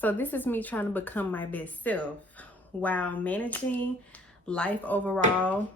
So this is me trying to become my best self while managing life overall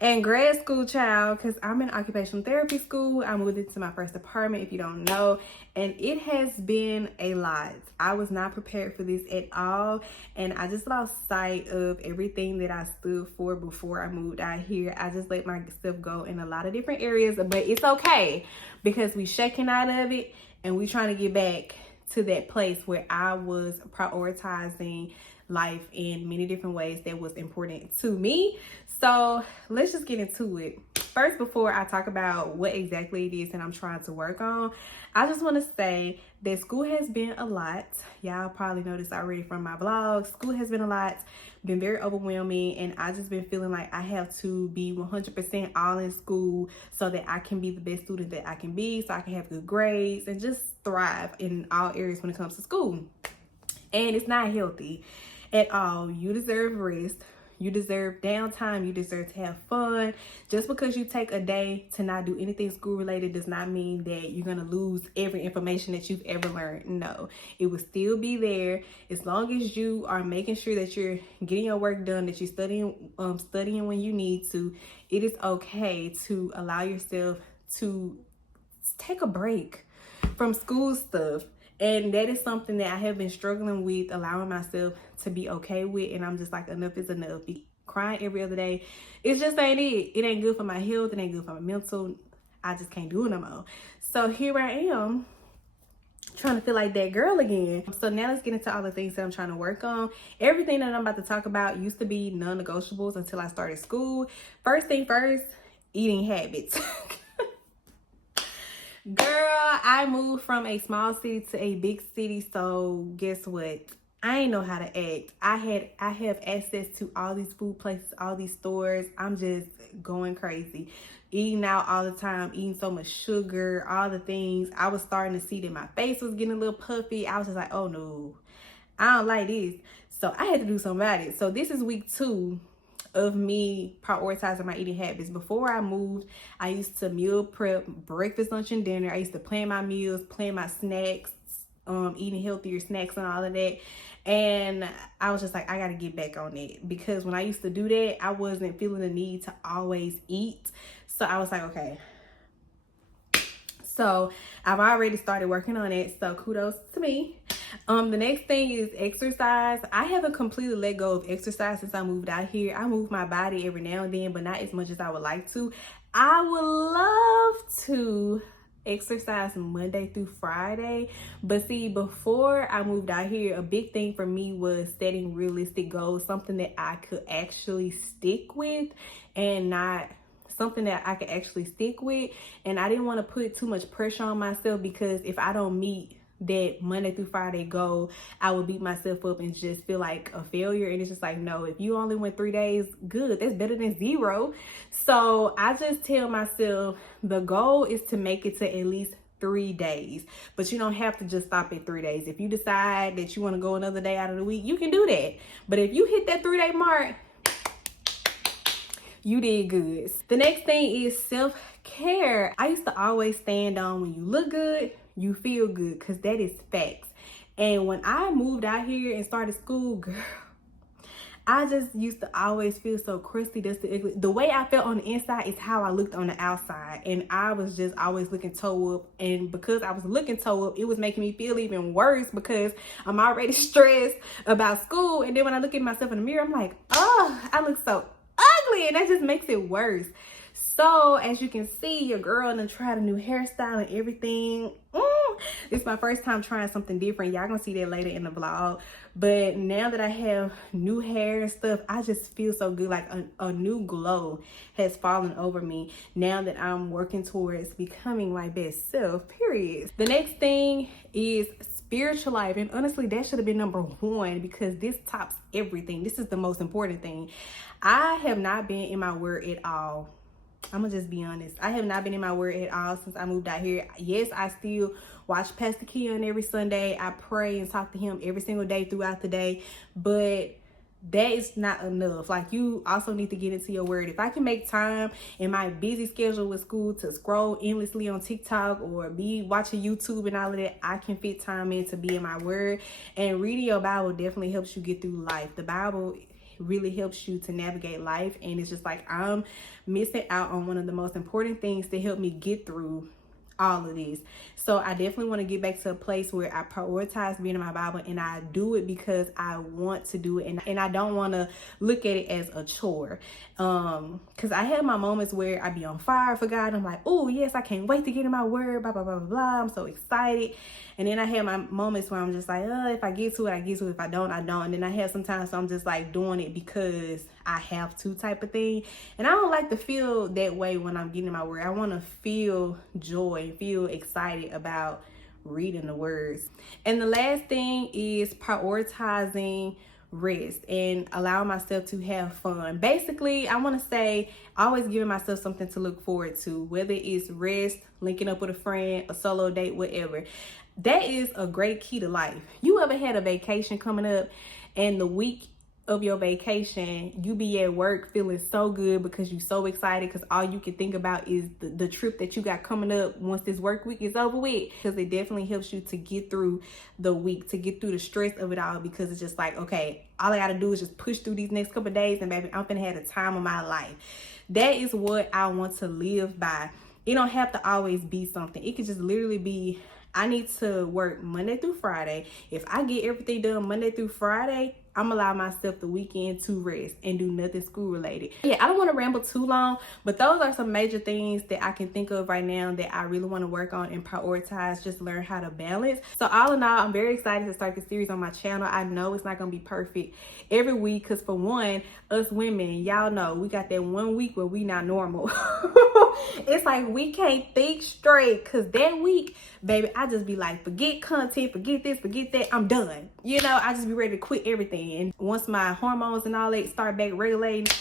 and grad school, child, because I'm in occupational therapy school. I moved into my first apartment, if you don't know, and it has been a lot. I was not prepared for this at all, and I just lost sight of everything that I stood for before I moved out here. I just let myself go in a lot of different areas, but it's okay because we shaking out of it and we trying to get back to that place where I was prioritizing life in many different ways that was important to me. So let's just get into it. First, before I talk about what exactly it is that I'm trying to work on, I just want to say that school has been a lot. Y'all probably noticed already from my vlog. School has been a lot, been very overwhelming, and I just been feeling like I have to be 100% all in school so that I can be the best student that I can be, so I can have good grades and just thrive in all areas when it comes to school. And it's not healthy at all. You deserve rest. You deserve downtime. You deserve to have fun. Just because you take a day to not do anything school related does not mean that you're going to lose every information that you've ever learned. No, it will still be there as long as you are making sure that you're getting your work done, that you're studying when you need to. It is okay to allow yourself to take a break from school stuff. And that is something that I have been struggling with, allowing myself to be okay with. And I'm just like, enough is enough. Crying every other day, it just ain't it. It ain't good for my health. It ain't good for my mental. I just can't do it no more. So here I am, trying to feel like that girl again. So now let's get into all the things that I'm trying to work on. Everything that I'm about to talk about used to be non-negotiables until I started school. First thing first, eating habits. Girl, I moved from a small city to a big city, so guess what? I ain't know how to act. I have access to all these food places, all these stores. I'm just going crazy. Eating out all the time, eating so much sugar, all the things. I was starting to see that my face was getting a little puffy. I was just like, oh no, I don't like this. So I had to do something about it. So this is week 2 of me prioritizing my eating habits. Before I moved, I used to meal prep breakfast, lunch, and dinner. I used to plan my meals, plan my snacks, eating healthier snacks and all of that. And I was just like, I got to get back on it, because when I used to do that, I wasn't feeling the need to always eat. So I was like, okay. So I've already started working on it. So kudos to me. The next thing is exercise. I haven't completely let go of exercise since I moved out here. I move my body every now and then, but not as much as I would like to. I would love to exercise Monday through Friday, but see, before I moved out here, a big thing for me was setting realistic goals, something that I could actually stick with, and not something that I could actually stick with. And I didn't want to put too much pressure on myself, because if I don't meet that Monday through Friday goal, I would beat myself up and just feel like a failure. And it's just like, no, if you only went 3 days, good, that's better than 0. So I just tell myself the goal is to make it to at least 3 days, but you don't have to just stop at 3 days. If you decide that you want to go another day out of the week, you can do that. But if you hit that 3-day mark, you did good. The next thing is self-care. I used to always stand on, when you look good, you feel good, because that is facts. And when I moved out here and started school, girl, I just used to always feel so crusty, dusty, ugly. The way I felt on the inside is how I looked on the outside. And I was just always looking toe up. And because I was looking toe up, it was making me feel even worse, because I'm already stressed about school. And then when I look at myself in the mirror, I'm like, oh, I look so ugly, and that just makes it worse. So as you can see, your girl done tried a new hairstyle and everything. It's my first time trying something different. Y'all gonna see that later in the vlog. But now that I have new hair and stuff, I just feel so good. Like a new glow has fallen over me now that I'm working towards becoming my best self, period. The next thing is spiritual life. And honestly, that should have been number 1, because this tops everything. This is the most important thing. I have not been in my word at all. I'm gonna just be honest. I have not been in my word at all since I moved out here. Yes, I still watch Pastor Keon every Sunday. I pray and talk to him every single day throughout the day. But that is not enough. Like, you also need to get into your word. If I can make time in my busy schedule with school to scroll endlessly on TikTok or be watching YouTube and all of that, I can fit time in to be in my word. And reading your Bible definitely helps you get through life. The Bible really helps you to navigate life, and it's just like I'm missing out on one of the most important things to help me get through all of this. So I definitely want to get back to a place where I prioritize reading my Bible, and I do it because I want to do it, and I don't want to look at it as a chore. Because I have my moments where I be on fire for God. I'm like, oh yes, I can't wait to get in my word, blah blah blah blah blah. I'm so excited. And then I have my moments where I'm just like, if I get to it, I get to it. If I don't, I don't. And then I have sometimes I'm just like doing it because I have to, type of thing. And I don't like to feel that way when I'm getting my word. I want to feel joy, feel excited about reading the words. And the last thing is prioritizing rest and allow myself to have fun. Basically, I want to say always giving myself something to look forward to, whether it's rest, linking up with a friend, a solo date, whatever. That is a great key to life. You ever had a vacation coming up, and the week of your vacation you be at work feeling so good because you're so excited because all you can think about is the trip that you got coming up once this work week is over with? Because it definitely helps you to get through the week, to get through the stress of it all, because it's just like, okay, all I gotta do is just push through these next couple of days and baby, I'm gonna have the time of my life. That is what I want to live by. It don't have to always be something. It could just literally be, I need to work Monday through Friday. If I get everything done Monday through Friday, I'm allow myself the weekend to rest and do nothing school related. Yeah, I don't want to ramble too long, but those are some major things that I can think of right now that I really want to work on and prioritize, just learn how to balance. So all in all, I'm very excited to start this series on my channel. I know it's not going to be perfect every week because, for one, us women, y'all know we got that 1 week where we not normal. It's like we can't think straight because that week, baby, I just be like, forget content, forget this, forget that, I'm done. You know, I just be ready to quit everything. And once my hormones and all that start back regulating,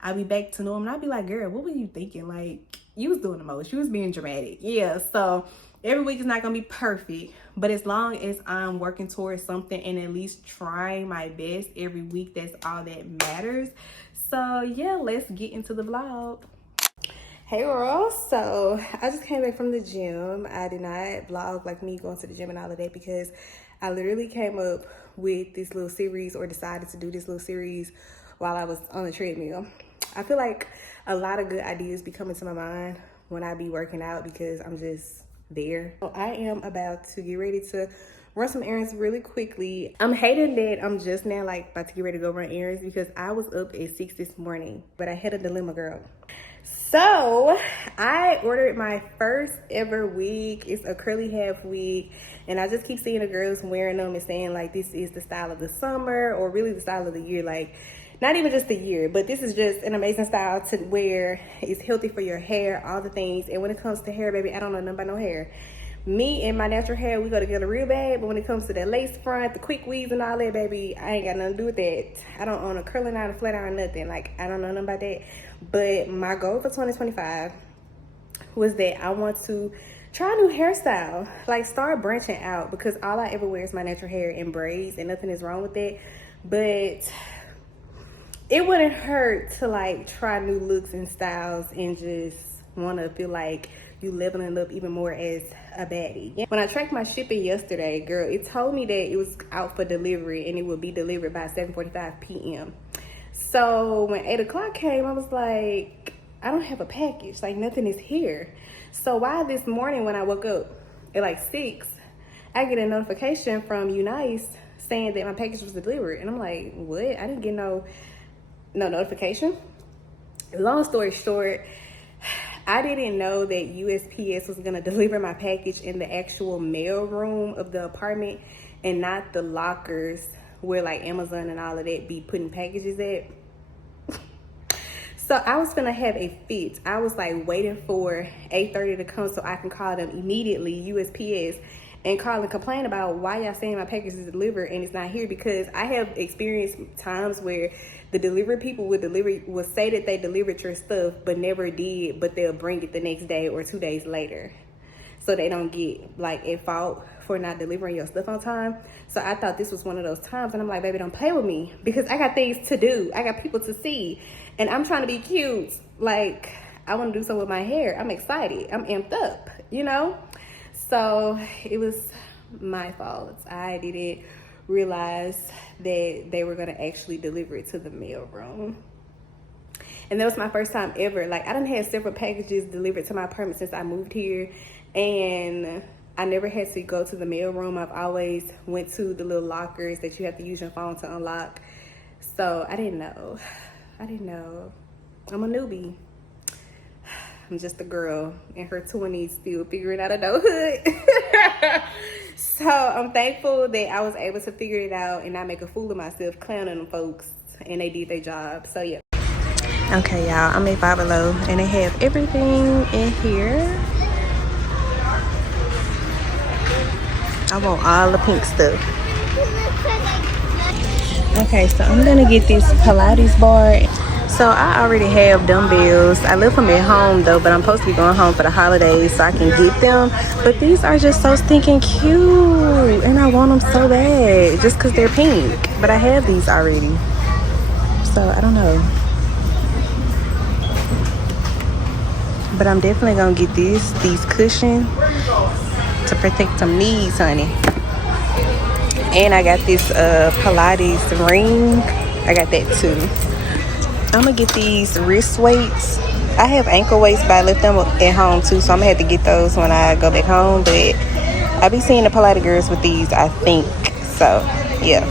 I'll be back to normal. And I'll be like, girl, what were you thinking? Like, you was doing the most. You was being dramatic. Yeah, so every week is not going to be perfect. But as long as I'm working towards something and at least trying my best every week, that's all that matters. So, yeah, let's get into the vlog. Hey girl, so I just came back from the gym. I did not vlog like me going to the gym and all of that because I literally came up with this little series, or decided to do this little series while I was on the treadmill. I feel like a lot of good ideas be coming to my mind when I be working out because I'm just there. So I am about to get ready to run some errands really quickly. I'm hating that I'm just now like about to get ready to go run errands because I was up at 6 this morning, but I had a dilemma, girl. So I ordered my first ever wig. It's a curly half wig, and I just keep seeing the girls wearing them and saying like this is the style of the summer, or really the style of the year. Like, not even just the year, but this is just an amazing style to wear. It's healthy for your hair, all the things. And when it comes to hair, baby, I don't know nothing about no hair. Me and my natural hair, we go together real bad, but when it comes to that lace front, the quick weaves and all that, baby, I ain't got nothing to do with that. I don't own a curling iron, a flat iron, nothing. Like, I don't know nothing about that. But my goal for 2025 was that I want to try a new hairstyle, like start branching out, because all I ever wear is my natural hair in braids, and nothing is wrong with that. But it wouldn't hurt to like try new looks and styles and just want to feel like you leveling up even more as a baddie. When I tracked my shipping yesterday, girl, it told me that it was out for delivery and it would be delivered by 7:45 p.m. So when 8 o'clock came, I was like, I don't have a package, like nothing is here. So why this morning when I woke up at like 6, I get a notification from Unice saying that my package was delivered. And I'm like, what? I didn't get no notification. Long story short, I didn't know that USPS was gonna deliver my package in the actual mail room of the apartment and not the lockers where like Amazon and all of that be putting packages at. So I was gonna have a fit. I was like waiting for 8:30 to come so I can call them immediately, USPS, and call and complain about why y'all saying my package is delivered and it's not here, because I have experienced times where the delivery people will say that they delivered your stuff but never did, but they'll bring it the next day or 2 days later. so they don't get like at fault for not delivering your stuff on time. So I thought this was one of those times, and I'm like, baby, don't play with me because I got things to do. I got people to see, and I'm trying to be cute. Like, I want to do something with my hair. I'm excited. I'm amped up, you know? So it was my fault. I didn't realize that they were going to actually deliver it to the mail room. And that was my first time ever. Like, I done had several packages delivered to my apartment since I moved here, and I never had to go to the mail room. I've always went to the little lockers that you have to use your phone to unlock. So I didn't know. I'm a newbie. I'm just a girl in her 20s still figuring out adulthood. So I'm thankful that I was able to figure it out and not make a fool of myself clowning them folks, and they did their job. So yeah. Okay, y'all, I'm at Five Below and they have everything in here. I want all the pink stuff. Okay, so I'm gonna get this Pilates bar. So I already have dumbbells. I left them at home though, but I'm supposed to be going home for the holidays so I can get them. But these are just so stinking cute, and I want them so bad just because they're pink. But I have these already, so I don't know. But I'm definitely gonna get these cushions to protect some knees, honey. And I got this Pilates ring. I got that too. I'm gonna get these wrist weights. I have ankle weights, but I left them at home too, so I'm gonna have to get those when I go back home. But I'll be seeing the Pilates girls with these, I think. So yeah.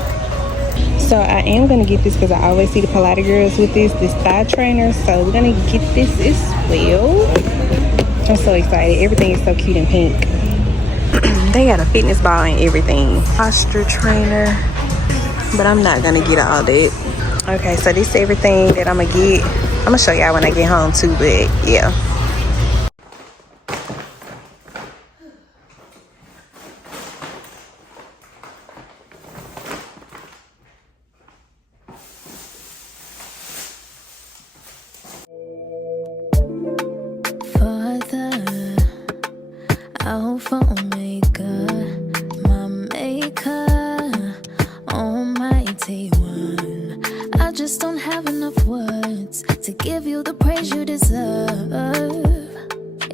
So I am gonna get this because I always see the Pilates girls with this thigh trainer. So we're gonna get this as well. I'm so excited. Everything is so cute and pink. They got a fitness ball and everything. Posture trainer. But I'm not gonna get all that. Okay, so this is everything that I'm gonna get. I'm gonna show y'all when I get home too, but yeah. Father, Alpha, Omega, my maker, almighty one. I just don't have enough words to give you the praise you deserve.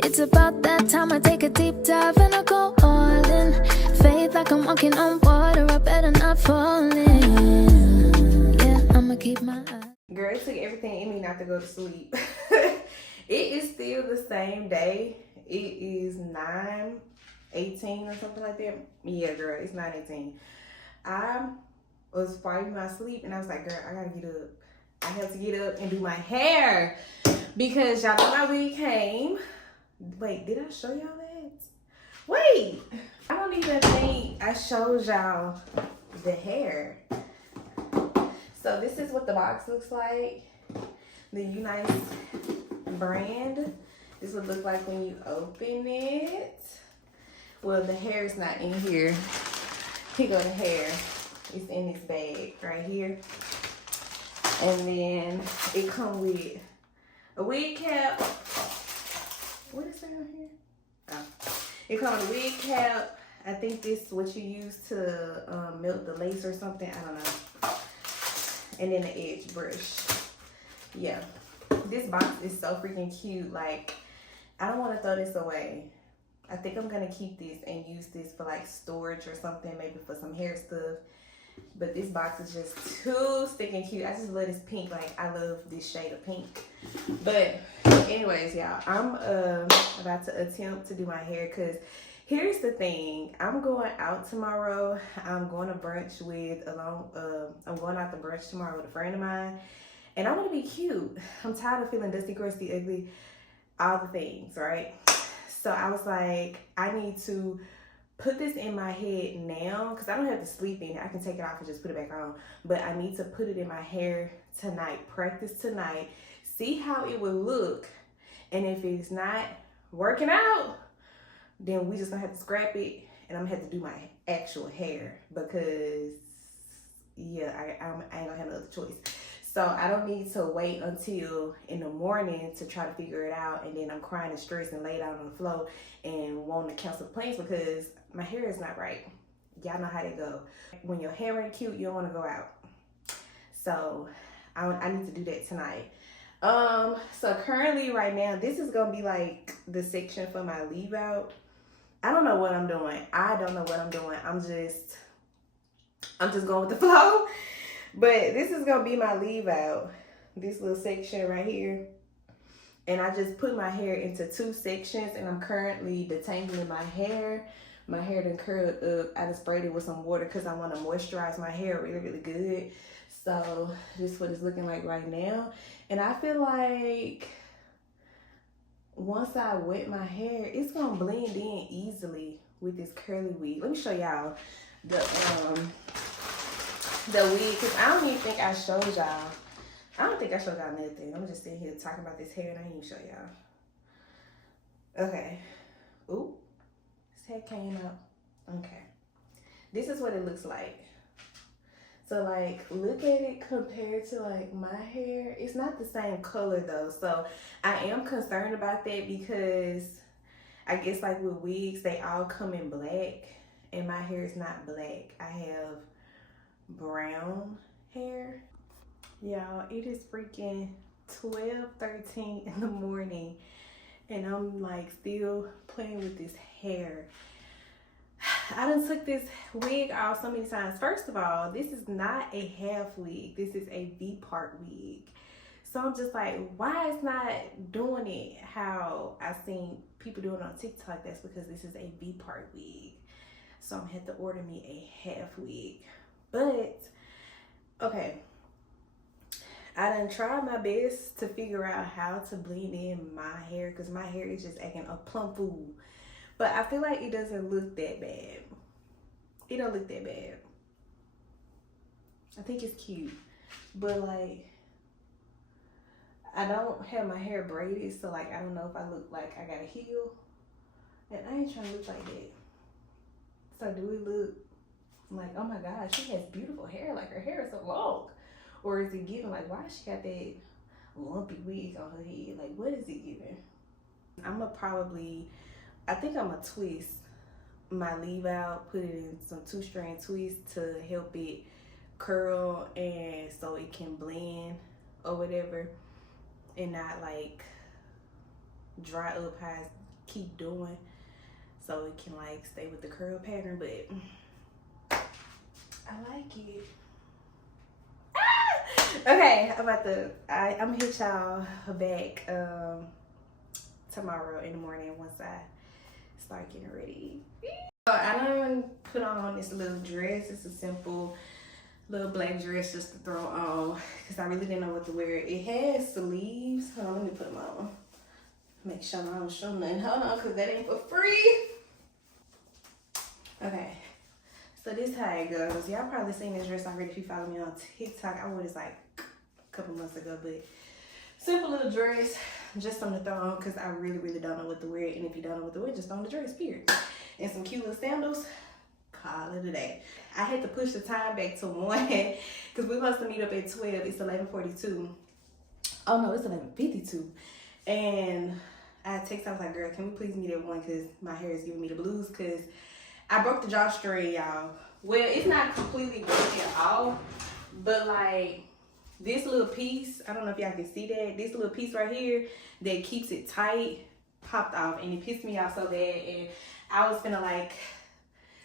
It's about that time I take a deep dive and I go all in. Faith like I'm walking on water, I better not fall in. Yeah, I'ma keep my eyes. Girl, it took everything in me not to go to sleep. It is still the same day. It is 9:18 or something like that. Yeah, girl, it's 9:18. I was fighting my sleep and I was like, girl, I gotta get up. I have to get up and do my hair because y'all know my wig came. Wait, did I show y'all that? Wait, I don't even think I showed y'all the hair. So this is what the box looks like. The Unice brand. This would look like when you open it. Well, the hair is not in here. Here go the hair. It's in this bag right here. And then it comes with a wig cap. What is that on here? Oh. It comes with a wig cap. I think this is what you use to melt the lace or something. I don't know. And then the edge brush. Yeah. This box is so freaking cute. Like, I don't want to throw this away. I think I'm going to keep this and use this for like storage or something. Maybe for some hair stuff. But this box is just too stinking cute. I just love this pink. Like, I love this shade of pink. But anyways, y'all, I'm about to attempt to do my hair because here's the thing. I'm going out tomorrow. I'm going to brunch with I'm going out to brunch tomorrow with a friend of mine. And I want to be cute. I'm tired of feeling dusty, crusty, ugly, all the things, right? So I was like, I need to put this in my head now because I don't have to sleep in it. I can take it off and just put it back on. But I need to put it in my hair tonight, practice tonight, see how it will look. And if it's not working out, then we just gonna have to scrap it and I'm gonna have to do my actual hair because, yeah, I ain't gonna have no other choice. So I don't need to wait until in the morning to try to figure it out, and then I'm crying and stressed and laid out on the floor and wanting to cancel plans because my hair is not right. Y'all know how they go. When your hair ain't cute, you don't want to go out. So I need to do that tonight. So currently right now, this is gonna be like the section for my leave out. I don't know what I'm doing. I'm just going with the flow. But this is gonna be my leave out. This little section right here. And I just put my hair into 2 sections, and I'm currently detangling my hair. My hair done curled up. I just sprayed it with some water because I want to moisturize my hair really, really good. So this is what it's looking like right now. And I feel like once I wet my hair, it's gonna blend in easily with this curly wig. Let me show y'all the wig, because I don't even think I showed y'all. I don't think I showed y'all nothing. I'm just sitting here talking about this hair and I didn't even show y'all. Okay. Ooh. This hair came out. Okay. This is what it looks like. So like, look at it compared to like my hair. It's not the same color though. So I am concerned about that because I guess like with wigs, they all come in black and my hair is not black. I have brown hair. Y'all, it is freaking 12:13 in the morning and I'm like still playing with this hair. I done took this wig off so many times. First of all, this is not a half wig. This is a V-part wig. So I'm just like, why is not doing it how I seen people doing on TikTok? That's because this is a V-part wig. So I'm gonna have to order me a half wig. But, okay. I done tried my best to figure out how to blend in my hair because my hair is just acting a plump fool. But I feel like it doesn't look that bad. It don't look that bad. I think it's cute. But like, I don't have my hair braided. So like, I don't know if I look like I got a heel. And I ain't trying to look like that. So do it look like, oh my God, she has beautiful hair. Like her hair is so long. Or is it giving like, why she got that lumpy wig on her head? Like, what is it giving? I think I'm gonna twist my leave out, put it in some 2-strand twists to help it curl and so it can blend or whatever and not like dry up how I keep doing, so it can like stay with the curl pattern. But I like it. Okay, I'm gonna hit y'all back tomorrow in the morning once I start getting ready. I done put on this little dress. It's a simple little black dress just to throw on because I really didn't know what to wear. It has sleeves. Hold on, let me put them on. Make sure I don't show nothing. Hold on, because that ain't for free. Okay. So this how it goes. Y'all probably seen this dress already if you follow me on TikTok. I wore this like a couple months ago, but simple little dress, just something to throw on because I really, really don't know what to wear. And if you don't know what to wear, just throw on the dress, period. And some cute little sandals, call it a day. I had to push the time back to 1 because we're supposed to meet up at 12. It's 11:42. Oh no, it's 11:52. And I texted, I was like, girl, can we please meet at 1 because my hair is giving me the blues because I broke the drawstring, y'all. Well, it's not completely broken off, but like this little piece, I don't know if y'all can see that. This little piece right here that keeps it tight popped off and it pissed me off so bad. And I was finna like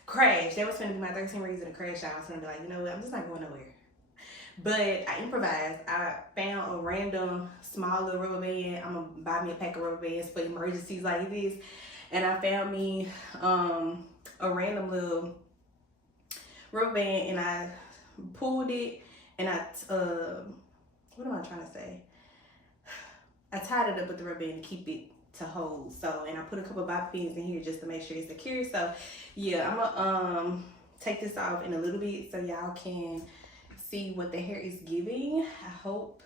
crash. That was finna be my 13 reason to crash out. I was finna be like, you know what, I'm just not going nowhere. But I improvised. I found a random small little rubber band. I'm gonna buy me a pack of rubber bands for emergencies like this. And I found me a random little rubber band and I pulled it and I what am I trying to say? I tied it up with the rubber band to keep it to hold. So, and I put a couple of bobby pins in here just to make sure it's secure. So yeah, I'm gonna take this off in a little bit so y'all can see what the hair is giving. I hope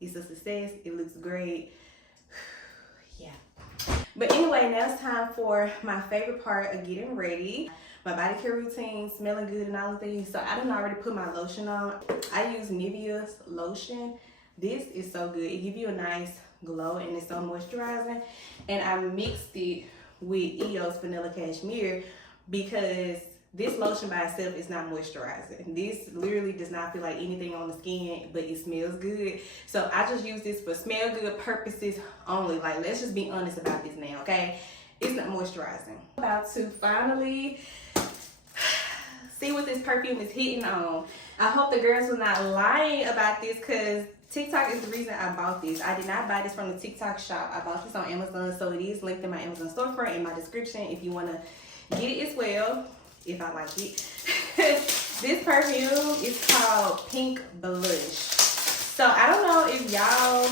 it's a success. It looks great. Yeah. But anyway, now it's time for my favorite part of getting ready. my body care routine, smelling good and all the things. So I done already put my lotion on. I use Nivea's lotion. This is so good. It gives you a nice glow and it's so moisturizing. And I mixed it with EOS Vanilla Cashmere because this lotion by itself is not moisturizing. This literally does not feel like anything on the skin, but it smells good. So I just use this for smell good purposes only. Like, let's just be honest about this now, okay? It's not moisturizing. About to finally see what this perfume is hitting on. I hope the girls were not lying about this because TikTok is the reason I bought this. I did not buy this from the TikTok shop. I bought this on Amazon, so it is linked in my Amazon storefront in my description if you want to get it as well. If I like it. This perfume is called Pink Blush. So I don't know if y'all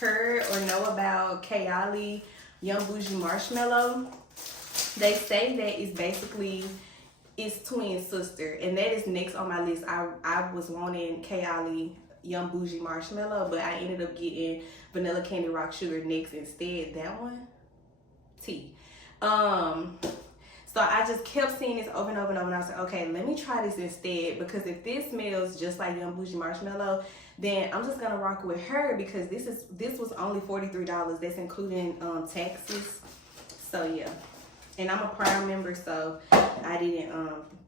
heard or know about Kayali Young Bougie Marshmallow. They say that it's basically its twin sister, and that is next on my list. I was wanting Kayali Young Bougie Marshmallow, but I ended up getting Vanilla Candy Rock Sugar next instead. That one, T. So I just kept seeing this over and over and over, and I was like, okay, let me try this instead, because if this smells just like Young Bougie Marshmallow, then I'm just gonna rock with her because this was only $43. That's including taxes. So yeah, and I'm a Prime member, so I didn't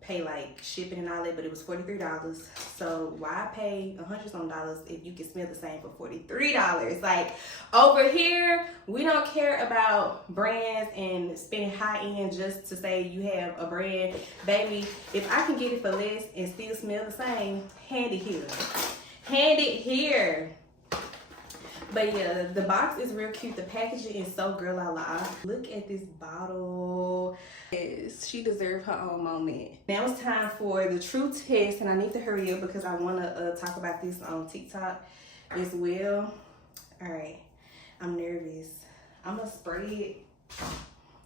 pay like shipping and all that, but it was $43. So why pay $100 if you can smell the same for $43? Like, over here, we don't care about brands and spending high end just to say you have a brand. Baby, if I can get it for less and still smell the same, hand it here. Hand it here. But yeah, the box is real cute. The packaging is so girl alive. Look at this bottle. Yes, she deserved her own moment. Now it's time for the true test, and I need to hurry up because I want to talk about this on TikTok as well. All right, I'm nervous. I'm gonna spray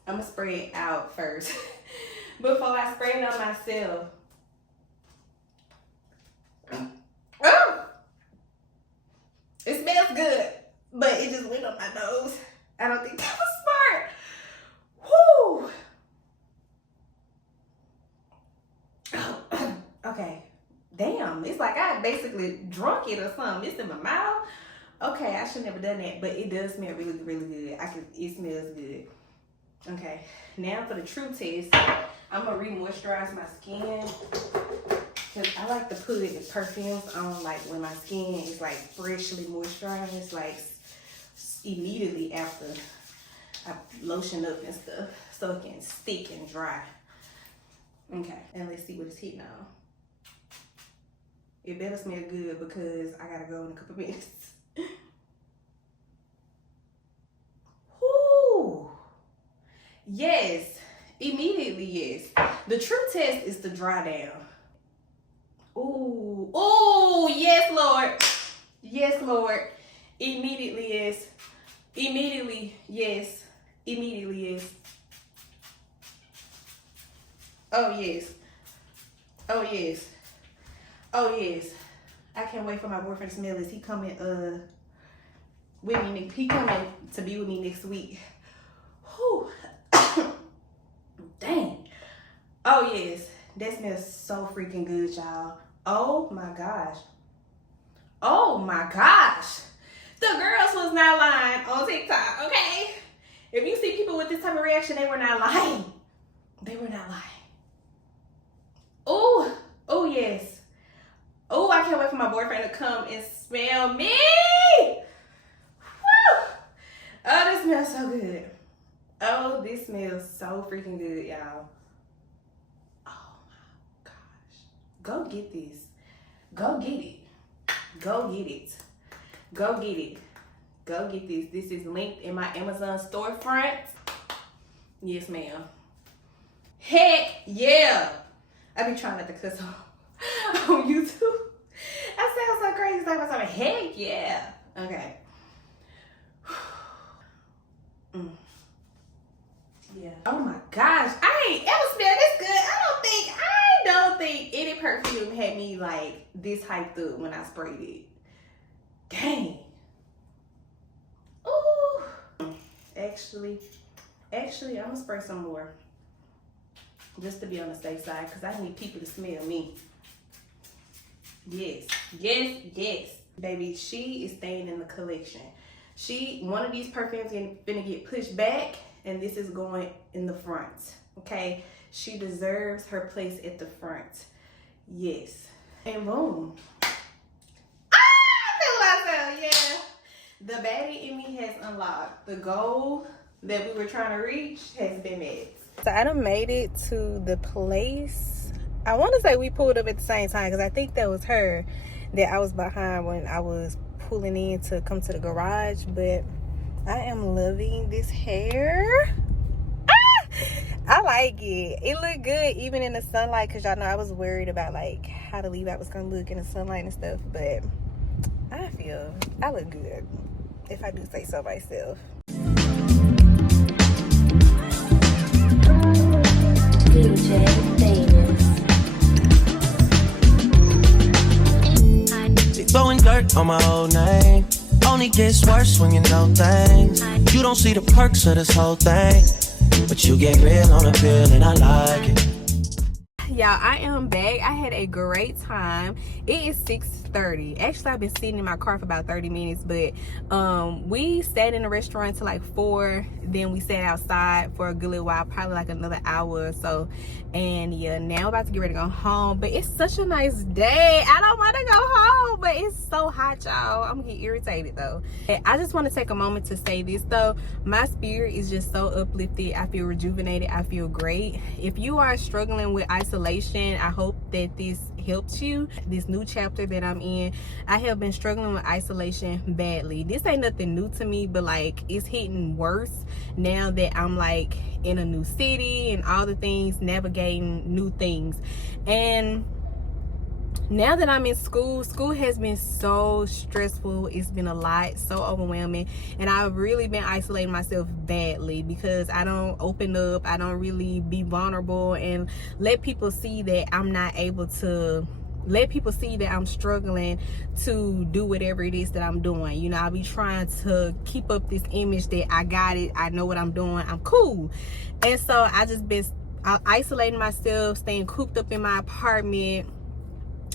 it out first before I spray it on myself. Oh! It smells good, but it just went up my nose. I don't think that was smart. Whoo! Okay. Damn, it's like I basically drunk it or something. It's in my mouth. Okay, I should never done that, but it does smell really, really good. It smells good. Okay, now for the true test, I'm gonna re-moisturize my skin. Cause I like to put perfumes on like when my skin is like freshly moisturized, like immediately after I lotion up and stuff, so it can stick and dry. Okay, and let's see what it's hitting on. It better smell good because I gotta go in a couple minutes. Whoo! Yes, immediately yes. The true test is to dry down. Ooh, ooh, yes, Lord. Yes, Lord. Immediately, yes. Immediately, yes. Immediately, yes. Oh, yes. Oh, yes. Oh, yes. I can't wait for my boyfriend to smell this. He coming, with me. He coming to be with me next week. Whew. Dang. Oh, yes. That smells so freaking good, y'all. Oh my gosh. Oh my gosh. The girls was not lying on TikTok, okay? If you see people with this type of reaction, they were not lying. They were not lying. Oh, oh yes. Oh, I can't wait for my boyfriend to come and smell me. Woo! Oh, this smells so good. Oh, this smells so freaking good, y'all. Go get this. Go get it. Go get it. Go get it. Go get this. This is linked in my Amazon storefront. Yes, ma'am. Heck yeah. I be trying not to cuss on YouTube. I sound so crazy. Like myself. Heck yeah. Okay. Yeah. Oh my gosh. I ain't ever smelled this good. I don't think any perfume had me like this hyped up when I sprayed it. Dang. Ooh. Actually, I'm gonna spray some more. just to be on the safe side, because I need people to smell me. Yes, yes, yes. Baby, she is staying in the collection. One of these perfumes is gonna get pushed back, and this is going in the front, okay? She deserves her place at the front. Yes. And boom. I feel myself, yeah. The baddie in me has unlocked. The goal that we were trying to reach has been met. So I done made it to the place. I want to say we pulled up at the same time, because I think that was her that I was behind when I was pulling in to come to the garage. But I am loving this hair. I like it. It looked good even in the sunlight, because y'all know I was worried about like how the leave out was gonna look in the sunlight and stuff. But I feel I look good, if I do say so myself. DJ Davis. They throwing dirt on my old name. Only gets worse when you know things. You don't see the perks of this whole thing, but you get real on the pill and I like it. Y'all, I am back. I had a great time. It is 6:30. Actually, I've been sitting in my car for about 30 minutes, but we sat in the restaurant till like 4. Then we sat outside for a good little while, probably like another hour or so. And yeah, now I'm about to get ready to go home. But it's such a nice day. I don't want to go home, but it's so hot, y'all. I'm gonna get irritated though. And I just want to take a moment to say this though. My spirit is just so uplifted. I feel rejuvenated. I feel great. If you are struggling with isolation, I hope that this helps you. This new chapter that I'm in, I have been struggling with isolation badly. This ain't nothing new to me, but like it's hitting worse now that I'm like in a new city and all the things, navigating new things. And now that I'm in school has been so stressful. It's been a lot, so overwhelming, and I've really been isolating myself badly because I don't open up, I don't really be vulnerable and let people see that I'm not able to, let people see that I'm struggling to do whatever it is that I'm doing. You know, I'll be trying to keep up this image that I got it, I know what I'm doing, I'm cool. And so I just been isolating myself, staying cooped up in my apartment,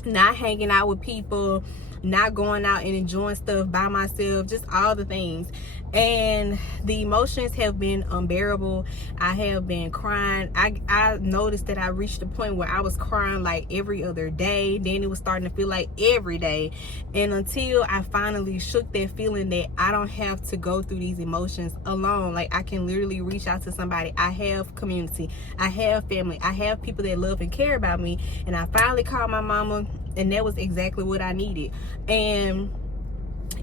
not hanging out with people, not going out and enjoying stuff by myself, just all the things. And the emotions have been unbearable. I have been crying. I noticed that I reached a point where I was crying like every other day. Then it was starting to feel like every day. And until I finally shook that feeling that I don't have to go through these emotions alone. Like I can literally reach out to somebody. I have community. I have family. I have people that love and care about me. And I finally called my mama, and that was exactly what I needed. And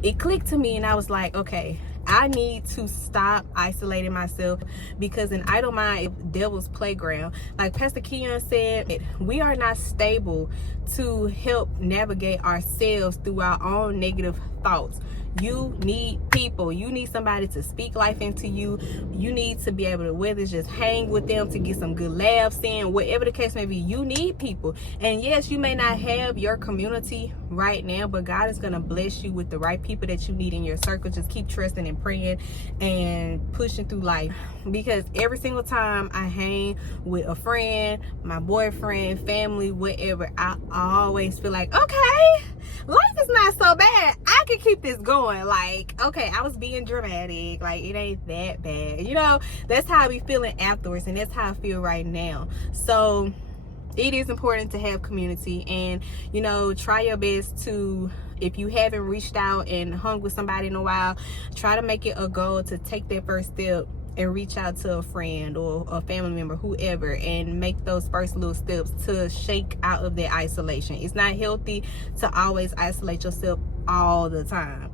it clicked to me, and I was like, okay, I need to stop isolating myself, because an idle mind is devil's playground. Like Pastor Keon said, we are not stable to help navigate ourselves through our own negative thoughts. You need people. You need somebody to speak life into you. You need to be able to, whether it's just hang with them to get some good laughs in, whatever the case may be, you need people. And yes, you may not have your community right now, but God is going to bless you with the right people that you need in your circle. Just keep trusting and praying and pushing through life, because every single time I hang with a friend, my boyfriend, family, whatever, I always feel like, okay, life is not so bad. I can keep this going. Like, okay, I was being dramatic. Like, it ain't that bad. You know, that's how I be feeling afterwards, and that's how I feel right now. So it is important to have community, and you know, try your best to, if you haven't reached out and hung with somebody in a while, try to make it a goal to take that first step and reach out to a friend or a family member, whoever, and make those first little steps to shake out of that isolation. It's not healthy to always isolate yourself all the time,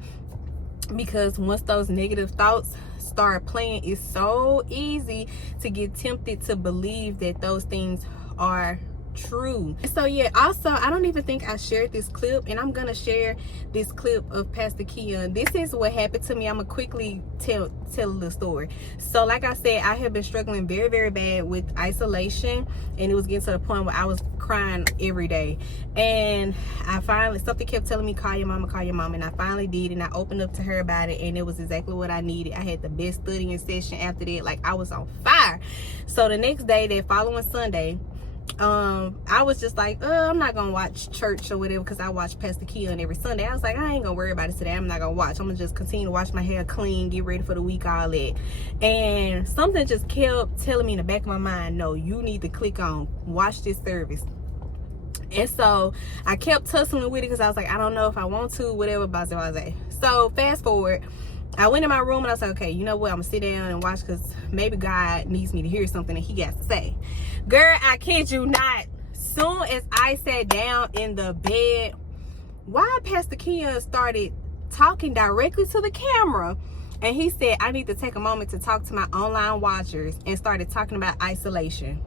because once those negative thoughts start playing, it's so easy to get tempted to believe that those things are true. So yeah, also I don't even think I shared this clip, and I'm gonna share this clip of Pastor Keon. This is what happened to me. I'm gonna quickly tell the story. So like I said, I have been struggling very, very bad with isolation, and it was getting to the point where I was crying every day. And I finally, something kept telling me, call your mama, and I finally did, and I opened up to her about it, and it was exactly what I needed. I had the best studying session after that. Like, I was on fire. So the next day, that following Sunday, I was just like, I'm not gonna watch church or whatever, because I watch Pastor Keon every Sunday. I was like, I ain't gonna worry about it today. I'm not gonna watch. I'm gonna just continue to wash my hair clean, get ready for the week, all that. And something just kept telling me in the back of my mind, no, you need to click on watch this service. And so I kept tussling with it, because I was like, I don't know if I want to, whatever, blah. So fast forward, I went in my room and I was like, okay, you know what, I'm gonna sit down and watch, because maybe God needs me to hear something that he got to say. Girl, I kid you not, soon as I sat down in the bed, why Pastor Keon started talking directly to the camera, and he said, I need to take a moment to talk to my online watchers, and started talking about isolation.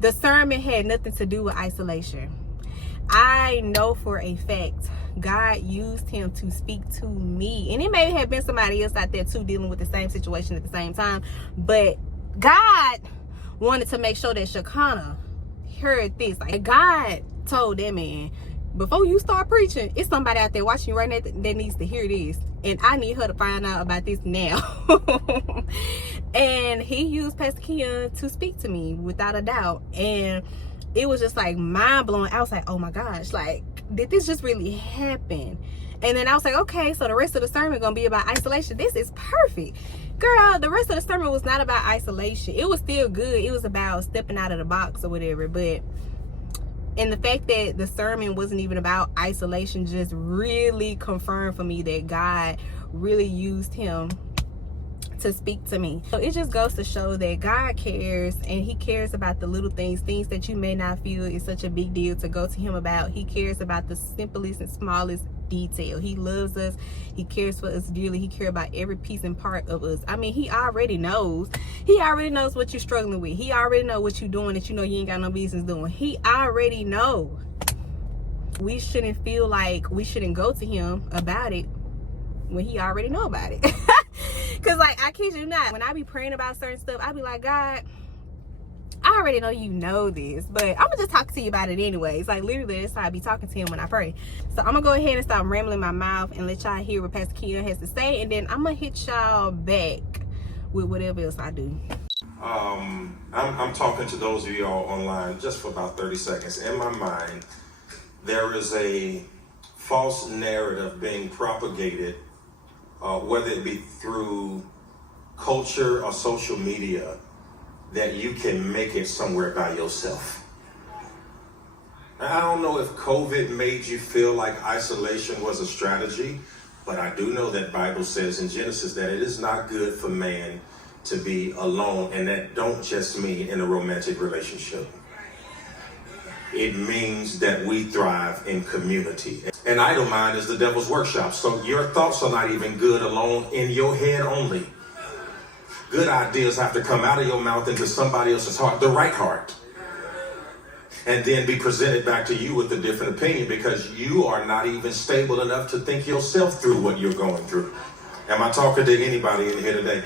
The sermon had nothing to do with isolation. I know for a fact God used him to speak to me, and it may have been somebody else out there too dealing with the same situation at the same time, but God wanted to make sure that Shekinah heard this. Like, God told that man, before you start preaching, it's somebody out there watching you right now that needs to hear this, and I need her to find out about this now. And he used Pastor Keon to speak to me without a doubt, and it was just like mind-blowing. I was like, oh my gosh, like, did this just really happen? And then I was like, okay, so the rest of the sermon gonna be about isolation. This is perfect. Girl, the rest of the sermon was not about isolation. It was still good. It was about stepping out of the box or whatever, but and the fact that the sermon wasn't even about isolation just really confirmed for me that God really used him to speak to me. So it just goes to show that God cares, and he cares about the little things that you may not feel is such a big deal to go to him about. He cares about the simplest and smallest detail. He loves us. He cares for us dearly. He cares about every piece and part of us. I mean, he already knows. He already knows what you're struggling with. He already knows what you're doing that you know you ain't got no business doing. He already know. We shouldn't feel like we shouldn't go to him about it when he already know about it. Because, like, I kid you not, when I be praying about certain stuff, I be like, God, I already know you know this, but I'm gonna just talk to you about it anyways. Like, literally, that's how I be talking to him when I pray. So I'm gonna go ahead and stop rambling my mouth and let y'all hear what Pastor Keon has to say, and then I'm gonna hit y'all back with whatever else I do. I'm talking to those of y'all online just for about 30 seconds. In my mind, there is a false narrative being propagated, whether it be through culture or social media, that you can make it somewhere by yourself. I don't know if COVID made you feel like isolation was a strategy, but I do know that Bible says in Genesis that it is not good for man to be alone, and that don't just mean in a romantic relationship. It means that we thrive in community. An idle mind is the devil's workshop, so your thoughts are not even good alone in your head only. Good ideas have to come out of your mouth into somebody else's heart, the right heart, and then be presented back to you with a different opinion, because you are not even stable enough to think yourself through what you're going through. Am I talking to anybody in here today?